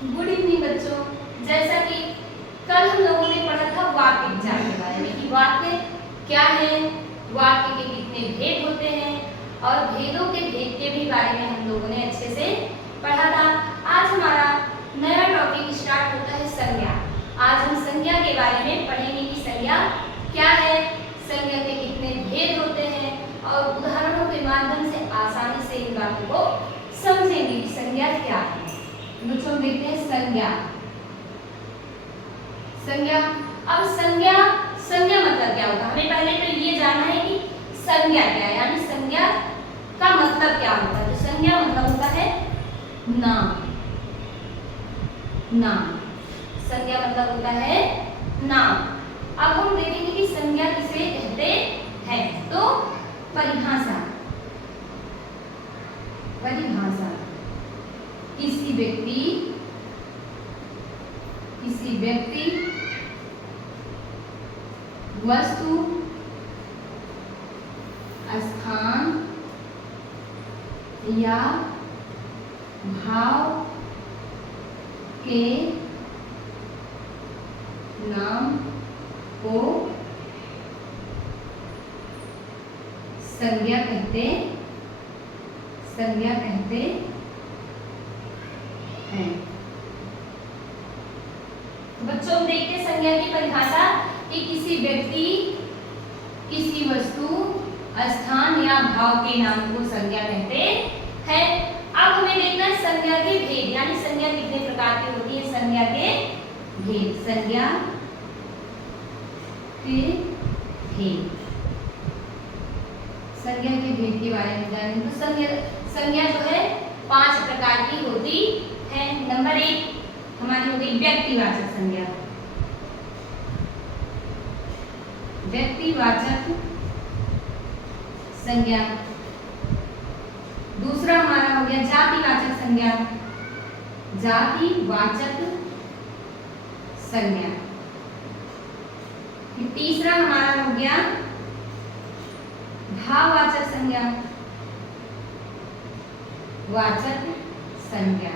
Good evening बच्चों। जैसा कि कल हम लोगों ने पढ़ा था वाक्य विचार के बारे में कि वाक्य क्या है, वाक्य के कितने भेद होते हैं और भेदों के भेद के भी बारे में हम लोगों ने अच्छे से पढ़ा था। आज हमारा नया टॉपिक स्टार्ट होता है संज्ञा। आज हम संज्ञा के बारे में पढ़ेंगे कि संज्ञा क्या है, संज्ञा के कितने भेद होते हैं और उदाहरणों के माध्यम से आसानी से इन बातों को समझेंगे कि संज्ञा क्या है। बच्चों देखते हैं संज्ञा। संज्ञा, अब संज्ञा मतलब क्या होता है, हमें पहले तो ये जानना है कि संज्ञा क्या है, यानी संज्ञा का मतलब क्या होता है। तो संज्ञा मतलब होता है नाम। नाम, संज्ञा मतलब होता है नाम। अब हम देखेंगे कि संज्ञा किसे कहते हैं। तो परिभाषा, परिभाषा किसी व्यक्ति, वस्तु, स्थान या भाव के नाम को संज्ञा कहते हैं। बच्चों देखते हैं संज्ञा की परिभाषा कि किसी व्यक्ति, किसी वस्तु, स्थान या भाव के नाम को संज्ञा कहते हैं। अब हमें देखना है संज्ञा के भेद, यानी संज्ञा कितने प्रकार की होती है। संज्ञा के भेद, संज्ञा के भेद, संज्ञा के भेद के बारे में जानेंगे। तो संज्ञा जो है 5 प्रकार की होती है। नंबर 1 हमारी हो गई व्यक्तिवाचक संज्ञा। व्यक्तिवाचक संज्ञा। दूसरा हमारा हो गया जातिवाचक संज्ञा। जातिवाचक संज्ञा। तीसरा हमारा हो गया भाववाचक संज्ञा, वाचक संज्ञा।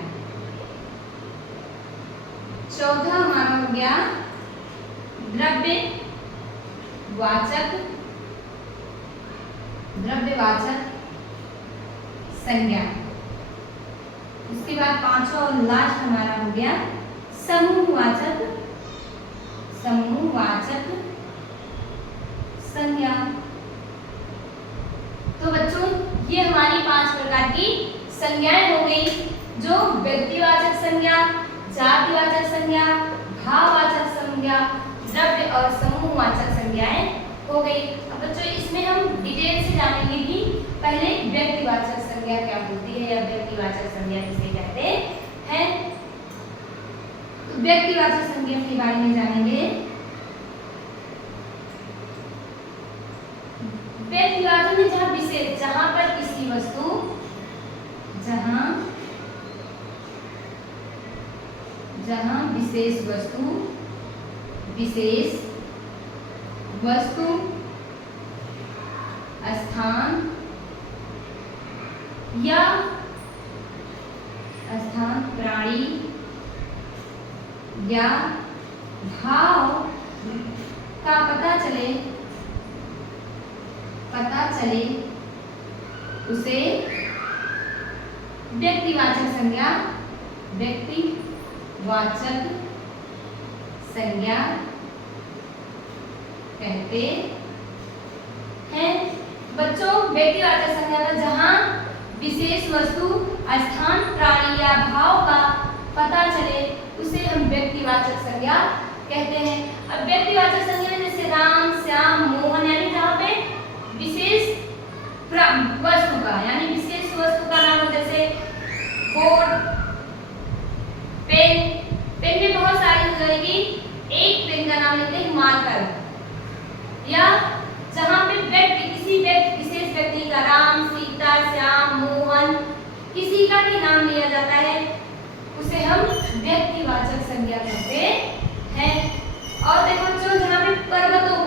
चौथा हमारा हो गया द्रव्यवाचक संज्ञा। उसके बाद 5वां और लास्ट हमारा हो गया समूहवाचक संज्ञा। तो बच्चों ये हमारी 5 प्रकार की संज्ञाएं हो गई, जो व्यक्तिवाचक संज्ञा, जातिवाचक संज्ञा, भाववाचक संज्ञा, द्रव्य और समूहवाचक संज्ञाएं हो गई। अब बच्चों इसमें हम डिटेल से जानेंगे कि पहले व्यक्तिवाचक संज्ञा क्या होती है या व्यक्तिवाचक संज्ञा किसे कहते हैं। तो व्यक्तिवाचक संज्ञा के बारे में जानेंगे। व्यक्तिवाचक में जहां विशेष, जहां पर किसी वस्तु, जहां विशेष वस्तु, स्थान या प्राणी या भाव का पता चले उसे व्यक्तिवाचक संज्ञा कहते हैं। बच्चों व्यक्तिवाचक संज्ञा में जहां विशेष वस्तु, स्थान, प्राणी या भाव का पता चले उसे हम व्यक्तिवाचक संज्ञा कहते हैं। अब व्यक्तिवाचक संज्ञा जैसे राम, श्याम, मोहन, यानी जहां पे विशेष वस्तु का, यानी विशेष वस्तु का नाम, जैसे बोर्ड, पेन में बहुत सारी हो जाएगी। एक पेन का नाम लेते हैं मार्कर। या जहां पे किसी विशेष व्यक्ति का, राम, सीता, श्याम, मोहन, किसी का भी नाम लिया जाता है उसे हम व्यक्तिवाचक संज्ञा कहते हैं। और देखो बच्चों जहां पे पर्वतों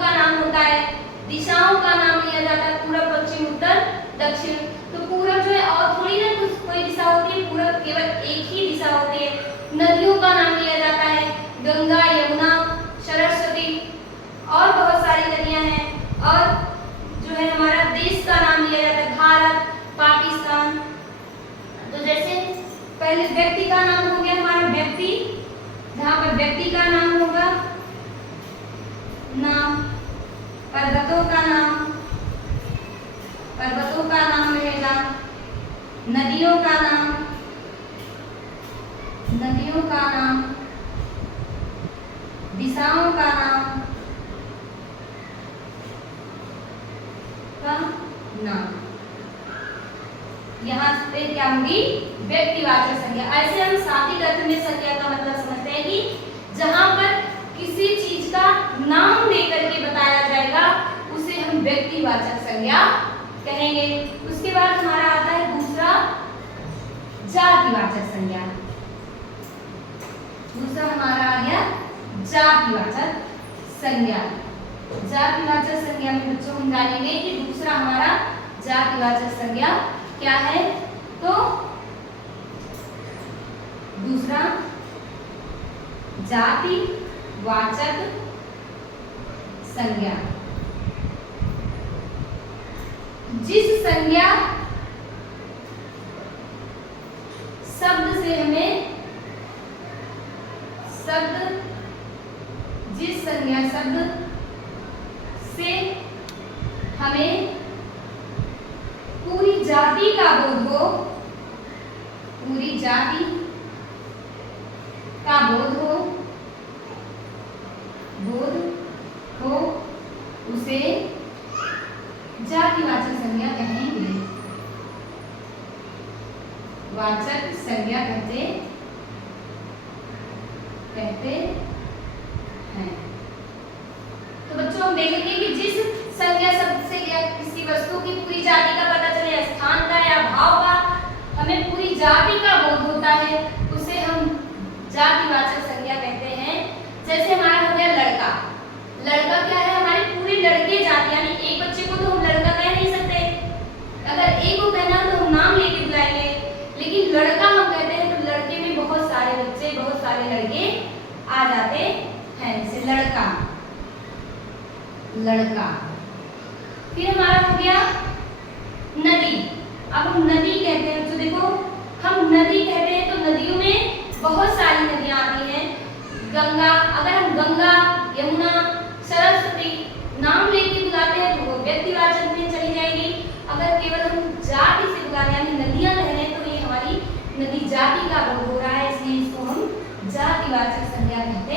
का नाम होता है, दिशाओं का नाम लिया जाता है, पूर्व, पश्चिम, उत्तर, दक्षिण। तो पूरब जो है और थोड़ी ना कोई दिशा होती है, पूरब पहले व्यक्ति का नाम हो गया हमारा व्यक्ति, जहां पर व्यक्ति का नाम होगा नाम, पर्वतों का नाम, पर्वतों का नाम रहेगा, नदियों का नाम, नदियों का नाम, दिशाओं का नाम, का नाम। यहाँ पे क्या होगी? व्यक्तिवाचक संज्ञा। ऐसे हम शाब्दिक अर्थ में संज्ञा का मतलब समझते हैं कि जहां पर किसी चीज का नाम देकर के बताया जाएगा उसे हम व्यक्तिवाचक संज्ञा कहेंगे। उसके बाद हमारा आता है दूसरा जातिवाचक संज्ञा। दूसरा हमारा आ गया जातिवाचक संज्ञा। जातिवाचक संज्ञा में बच्चों हम जानेंगे कि दूसरा हमारा जातिवाचक संज्ञा क्या है। तो दूसरा जातिवाचक संज्ञा, जिस संज्ञा शब्द से हमें जिस संज्ञा शब्द से हमें पूरी जाति का बोध हो, पूरी जाति का बोध हो उसे जातिवाचक संज्ञा कहेंगे। वाचक संज्ञा कहते हैं। तो बच्चों हम देखेंगे कि जिस संज्ञा शब्द से या किसी वस्तु की पूरी जाति का पता चले, स्थान का या भाव का हमें पूरी जाति का बोध होता है, उसे हम जातिवाचक संज्ञा कहते हैं। जैसे हमारा हो गया लड़का। लड़का क्या है? हमारी पूरी लड़के जाति, यानी एक बच्चे को तो हम लड़का कह नहीं सकते। अगर एक को कहना तो हम नाम लेके बुलाएंगे, लेकिन लड़का हम कहते हैं तो लड़के में बहुत सारे बच्चे, बहुत सारे लड़के आ जाते हैं। जैसे लड़का, लड़का। फिर हमारा हो गया नदी। अब हम नदी कहते हैं, तो देखो हम नदी कहते हैं तो नदियों में बहुत सारी नदियां आती हैं। गंगा, अगर हम गंगा, यमुना, सरस्वती नाम लेके बुलाते हैं तो वो व्यक्तिवाचक में चली जाएगी। अगर केवल हम जाति से बुलाते हैं, यानी नदियां कह रहे हैं, तो ये हमारी नदी जाति का बोध हो रहा है, इसलिए इसको हम जातिवाचक संज्ञा कहते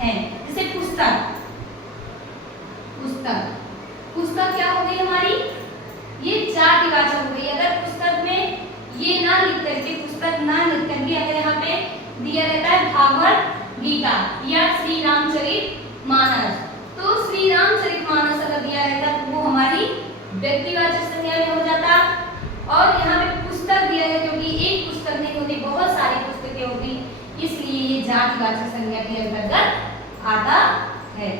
हैं। जैसे पुस्तक। पुस्तक क्या हो गई हमारी? ये जातिवाचक हो गई। अगर पुस्तक में ये ना लिख करके, पुस्तक ना लिख करके अगर यहाँ पे दिया रहता है भागवत गीता या श्री रामचरितमानस, तो श्री रामचरितमानस अगर दिया रहता तो वो हमारी व्यक्तिवाचक संज्ञा में हो जाता। और यहाँ पे पुस्तक दिया है क्योंकि एक पुस्तक नहीं होती, बहुत सारी पुस्तकें होती, इसलिए ये जातिवाचक संज्ञा के अंतर्गत आता है।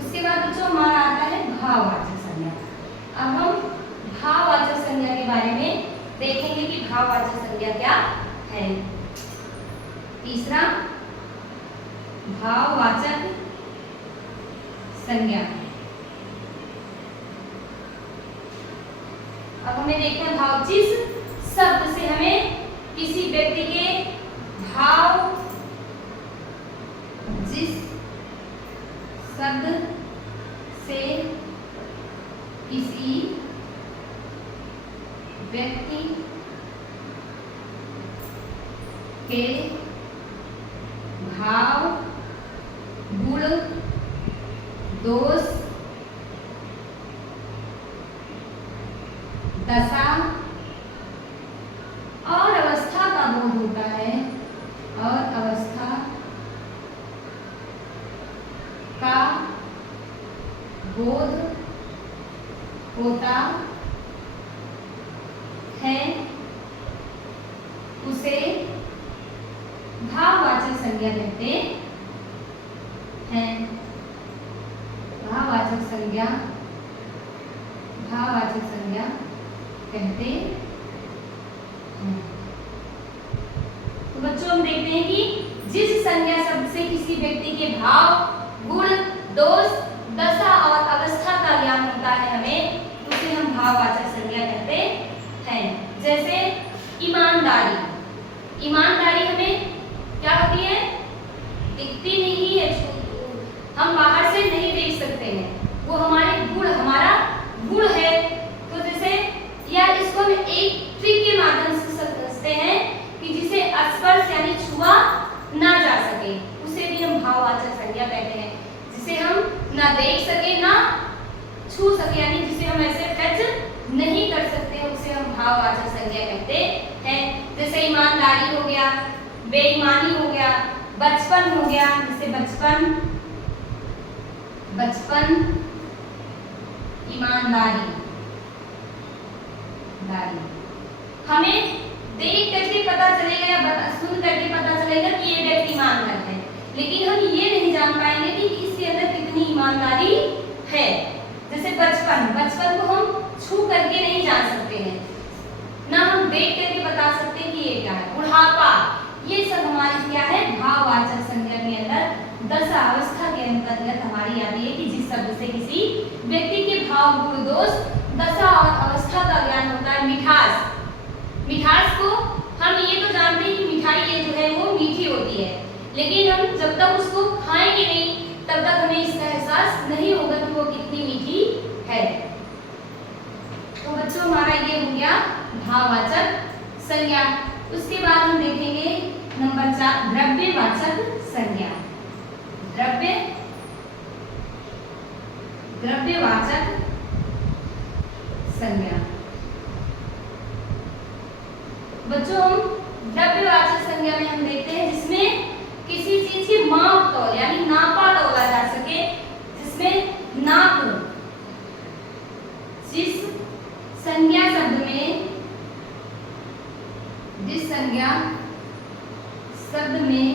उसके बाद बच्चों हमारा आता है भाववाचक संज्ञा। अब हम भाववाचक संज्ञा के बारे में देखेंगे कि भाववाचक संज्ञा क्या है। तीसरा भाववाचक संज्ञा। अब हमें देखते हैं भाव। जिस शब्द से हमें किसी व्यक्ति के भाव, जिस शब्द से किसी व्यक्ति के भाव, गुण, दोष, दशा और अवस्था का बोध होता है, और अवस्था का बोध होता है, उसे भाववाचक संज्ञा कहते हैं। भाववाचक संज्ञा कहते हैं। तो बच्चों हम देखते हैं कि जिस संज्ञा शब्द से किसी व्यक्ति के भाव, गुण, दोष, दशा और अवस्था का ज्ञान होता है हमें, उसे हम भाववाचक संज्ञा कहते हैं। जैसे ईमानदार। ईमानदारी। ईमानदारी हमें क्या होती है, दिखती नहीं है, हम बाहर से नहीं देख सकते हैं, वो हमारे गुण, हमारा गुण है। तो जैसे या इसको हम एक ट्रिक के माध्यम से समझते हैं कि जिसे स्पर्श यानी छुआ ना जा सके, उसे भी हम भाववाचक संज्ञा कहते हैं। जिसे हम ना देख सके ना छू सके, यानी जिसे हम ऐसे टच नहीं कर सकते, उसे हम भाववाचक संज्ञा कहते हैं। जैसे ईमानदारी हो गया, बेईमानी हो गया, बचपन हो गया, जैसे बचपन, बचपन, ईमानदारी, दारी। हमें देख करके पता चलेगा या सुन करके पता चलेगा कि ये व्यक्ति ईमानदार है, लेकिन हम ये नहीं जान पाएंगे कि इसके अंदर कितनी ईमानदारी है। जैसे बचपन, बचपन को हम छू करके नहीं जान सकते हैं, ना हम देख करके बता सकते हैं कि ये क्या है। बुढ़ापा, ये सब हमारी क्या है, भाववाचक संज्ञा के अंदर दशा अवस्था के अंतर्गत हमारी आती है कि जिस शब्द से किसी व्यक्ति के भाव गुण दोष दशा और अवस्था का ज्ञान होता है। मिठास, मिठास को हम ये तो जानते हैं कि मिठाई ये जो है वो मीठी होती है, लेकिन हम जब तक उसको खाएंगे नहीं तब तक हमें इसका एहसास नहीं होगा कि वो कितनी मीठी है। तो बच्चों हमारा ये हो गया भाववाचक संज्ञा। उसके बाद हम देखेंगे नंबर 4 द्रव्यवाचक संज्ञा। द्रव्यवाचक संज्ञा। बच्चों हम द्रव्यवाचक संज्ञा में हम देखते हैं जिसमें किसी चीज की माप तौल यानी नापा तोला जा सके, जिसमें नाप, जिस संज्ञा शब्द में, जिस संज्ञा शब्द में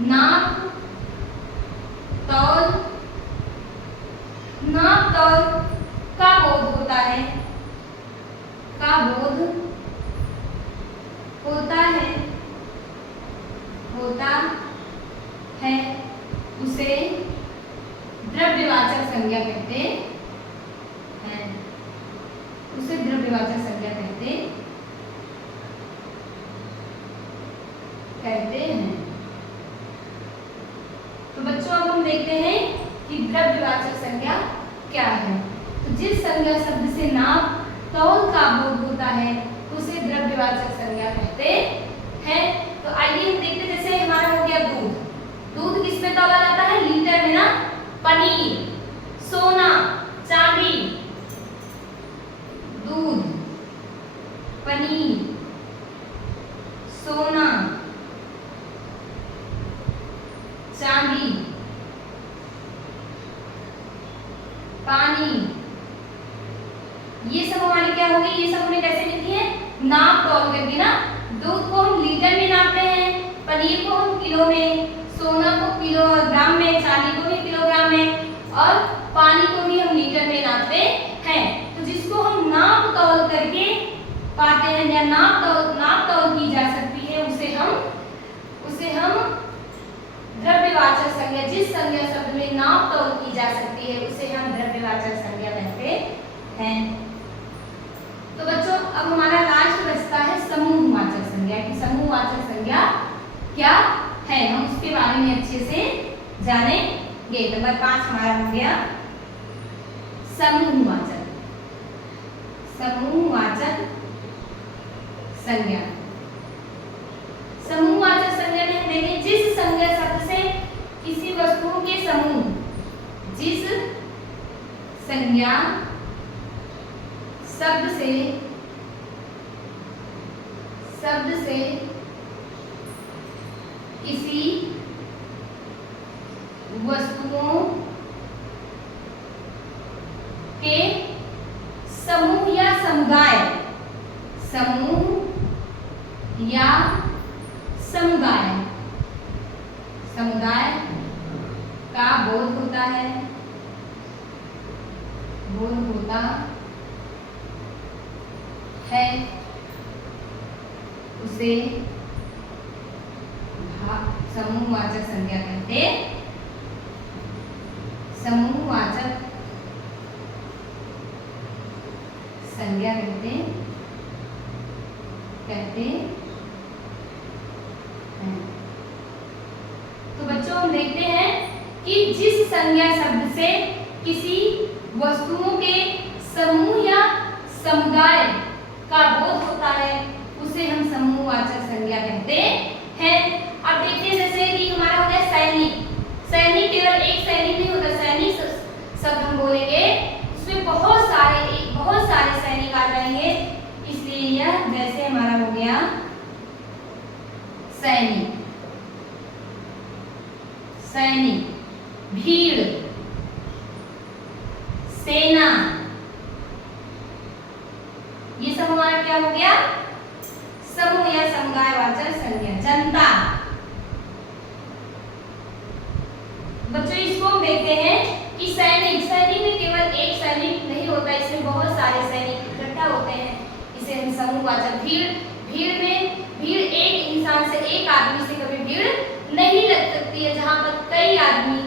नाप तौल, नाप तौल का बोध होता है, का बोध होता है, होता है, उसे द्रव्यवाचक संज्ञा कहते हैं, उसे द्रव्यवाचक संज्ञा कहते हैं। तो बच्चों अब हम देखते हैं कि द्रव्यवाचक संज्ञा क्या है। तो जिस संज्ञा शब्द से नाप तौल का बोध होता है उसे द्रव्यवाचक संज्ञा कहते हैं। तो आइए हम देखते हैं, जैसे हमारा हो गया दूध, दूध किस में तौला जाता है, लीटर में ना। पनीर, सोना, चांदी, दूध, पनीर, सोना, चांदी, पानी, ये सब हमारी क्या होगी, ये सब हमें कैसे मिलती है, नाप तौल करके ना। दूध को हम लीटर में नापते हैं, पनीर को हम किलो में, सोना को किलोग्राम में, चांदी को भी किलोग्राम में, और पानी को भी हम लीटर में नापते हैं। तो जिसको हम नाप तौल करके पाते हैं या नाप तौल की जा सकती है, उसे हम द्रव्यवाचक संज्ञा, जिस संज्ञा शब्द में नाप तौल की जा सकती है उसे हम द्रव्यवाचक संज्ञा कहते हैं। तो बच्चों अब हमारा लास्ट बचता है समूहवाचक संज्ञा कि समूहवाचक संज्ञा क्या है, हम उसके बारे में अच्छे से जानेंगे। नंबर 5 हमारा हो गया समूहवाचक, समूहवाचक संज्ञा। समूहवाचक संज्ञा में हम देखें जिस संज्ञा शब्द से किसी वस्तुओं के समूह, जिस संज्ञा शब्द से किसी वस्तुओं के समूह या समुदाय, समूह या समुदाय, समुदाय का बोध होता है, बोध होता है, उसे समूहवाचक संज्ञा कहते, समूहवाचक संज्ञा कहते कहते हैं। तो बच्चों हम देखते हैं कि जिस संज्ञा शब्द से किसी वस्तुओं के समूह या समुदाय का बोध होता है उसे हम समूहवाचक संज्ञा कहते हैं। अब देखते हैं जैसे कि हमारा हो गया सैनिक। सैनिक केवल एक सैनिक नहीं होता, सैनिक शब्द हम बोलेंगे उसमें बहुत सारे सैनिक आ जाएंगे, इसलिए यह जैसे हमारा हो गया सैनिक, सैनिक, भीड़, सेना, ये सब हमारा क्या हो गया समूह या समुदायवाचक संज्ञा। जनता, बच्चों इसको हम देखते हैं कि सैनिक में केवल एक सैनिक नहीं होता, इसमें बहुत सारे सैनिक इकट्ठा होते हैं, इसे हम समूहवाचक। भीड़ एक इंसान से, एक आदमी से कभी भीड़ नहीं लग सकती है, जहां पर कई आदमी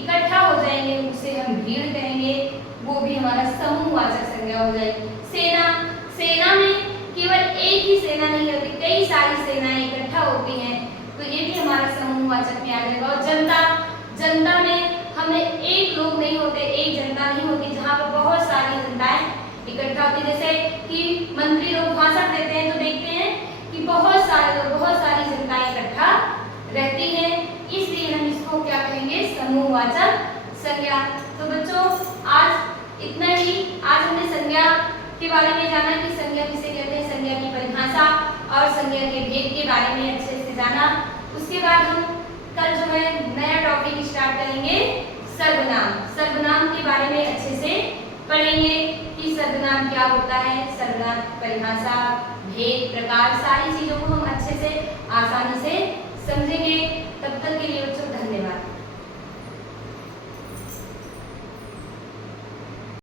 इकट्ठा हो जाएंगे उसे हम भीड़ कहेंगे, वो भी हमारा समूहवाचक संज्ञा हो जाएगी। सेना में केवल एक ही सेना नहीं होती, कई सारी सेनाएं इकट्ठा होती हैं, तो ये भी हमारा समूहवाचक में आ जाएगा। और जनता में हमें एक लोग नहीं होते, एक जनता नहीं होती, जहाँ पर बहुत सारी जनताएं इकट्ठा होती। जैसे कि मंत्री लोग भाषण देते हैं तो देखते हैं कि बहुत सारे लोग, बहुत सारी जनताएं इकट्ठा रहती हैं, इसलिए हम इसको क्या कहेंगे समूहवाचक संज्ञा। तो बच्चों आज इतना ही, आज हमने संज्ञा के बारे में जाना कि संज्ञा किसे कहते हैं, संज्ञा की परिभाषा और संज्ञा के भेद के बारे में अच्छे से जाना। उसके बाद हम कल जो है नया टॉपिक स्टार्ट करेंगे सर्वनाम। सर्वनाम के बारे में अच्छे से पढ़ेंगे कि सर्वनाम क्या होता है, सर्वनाम परिभाषा, भेद, प्रकार, सारी चीजों को हम अच्छे से आसानी से समझेंगे।